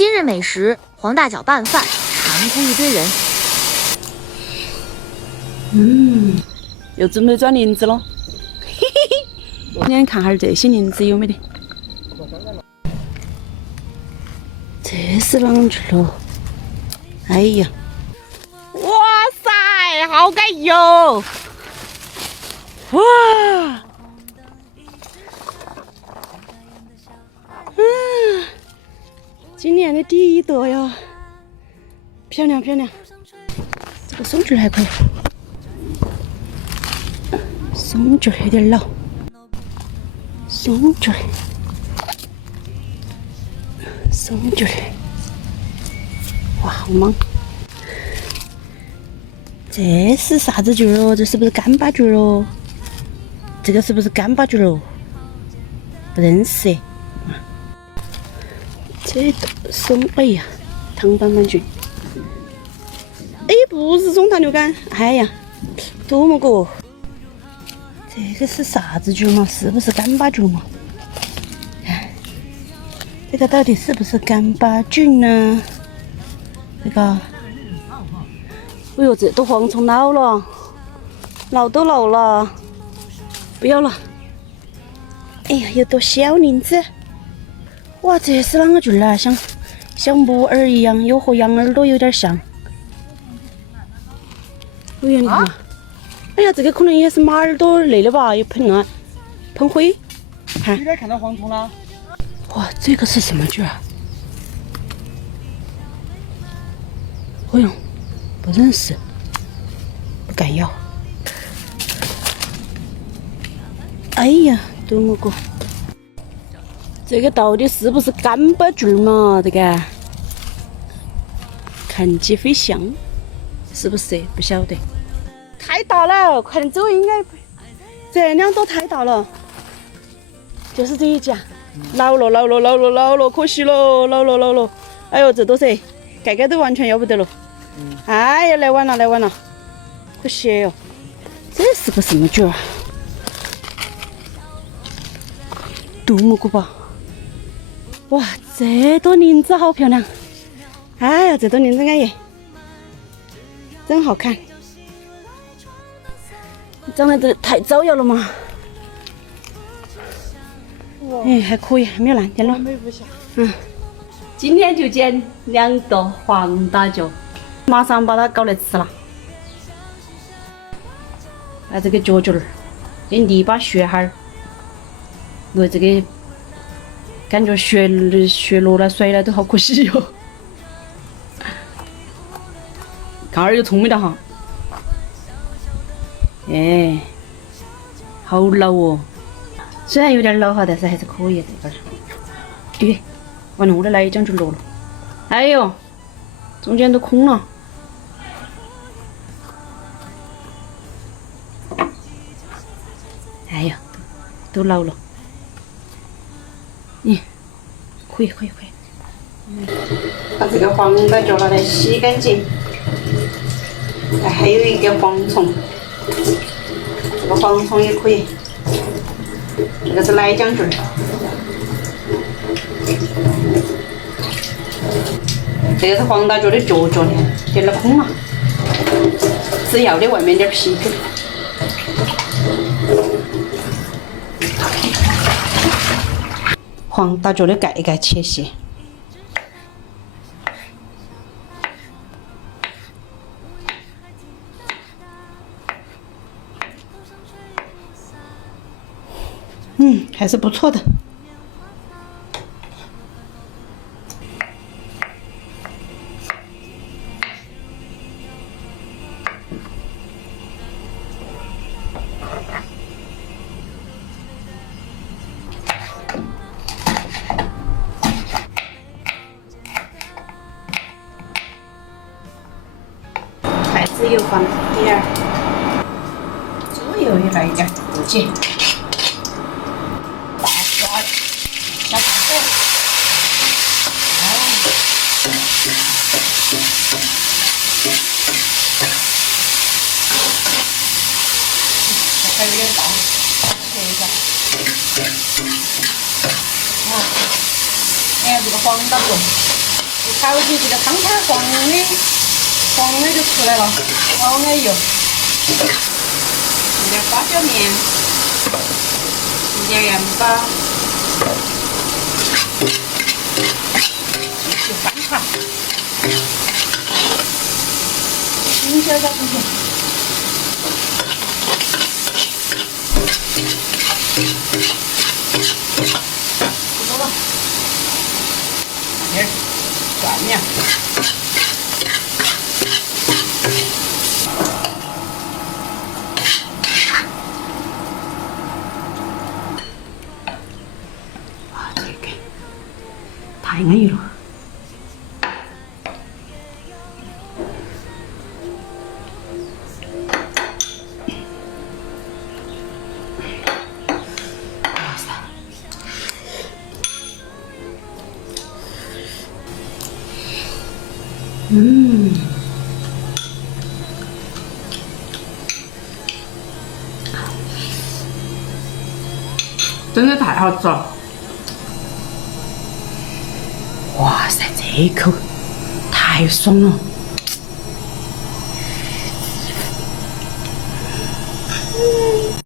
今日美食：黄大脚拌饭，馋哭一堆人。又准备转林子了。嘿嘿嘿，今天看下这些林子有没得？这是啷去了？哎呀！哇塞，好盖哟！哇！今年的第一朵哟，漂亮漂亮。这个松菌还可以，松菌有点老，松菌，哇，好忙。这是啥子菌哦？这是不是干巴菌哦？这个是不是干巴菌哦？不认识。这松，哎呀，糖斑斑菌。哎，不是松糖牛苷，哎呀，多么个！这个是啥子菌嘛？是不是干巴菌嘛？看，这个到底是不是干巴菌呢？这个，哎呦，这朵蝗虫老了，老都老了，不要了。哎呀，有朵小林子。哇，这是啷个菌啊？像木耳一样，又和羊耳朵有点像。哎呀，你看嘛！哎呀，这个可能也是马耳朵类的吧？有喷灰。看，有点看到蝗虫了。哇，这个是什么菌啊？哎呦，不认识，不敢要。哎呀，多么个！这个到底是不是干巴菌嘛？这个看起飞像，是不是？不晓得。太大了，快点走，应该这两朵太大了。就是这一家，老了，可惜了，老了。哎呦，这朵噻，盖都完全要不得了。哎呀，来晚了，可惜哟。这是个什么菌啊？杜牧菇吧。哇，这朵林子好漂亮！哎呀，这朵林子安逸，真好看。长得这太招摇了嘛？哎，还可以，还没有烂点了。今天就捡2朵黄大脚，马上把它搞来吃了。把这个脚儿给泥巴削哈儿，因为这个感觉削落了摔了都好可惜哟。看儿又聪明的哈。哎，好老哦，虽然有点老哈，但是还是可以这个。咦，完了，我的奶浆就落了。哎呦，中间都空了。哎呀，都老了。可以。把这个黄大脚拿来洗干净。还有一个蝗虫。这个蝗虫也可以，这个是奶浆菌。这个是黄大脚的脚，你看点了空了，只要的外面点皮肤。黄大脚的盖切细。还是不错的。还是有放点儿，左右也来一点不紧。小大火，还有点大，切一下。哎呀，这个黄大脚，一炒起这个汤汤黄的就出来了，好安逸哦。放点花椒面，一点盐巴，就翻炒。青椒加进去。多了，点蒜苗。哇，这个太安逸了。真的太好吃了！哇塞，这一口太爽了！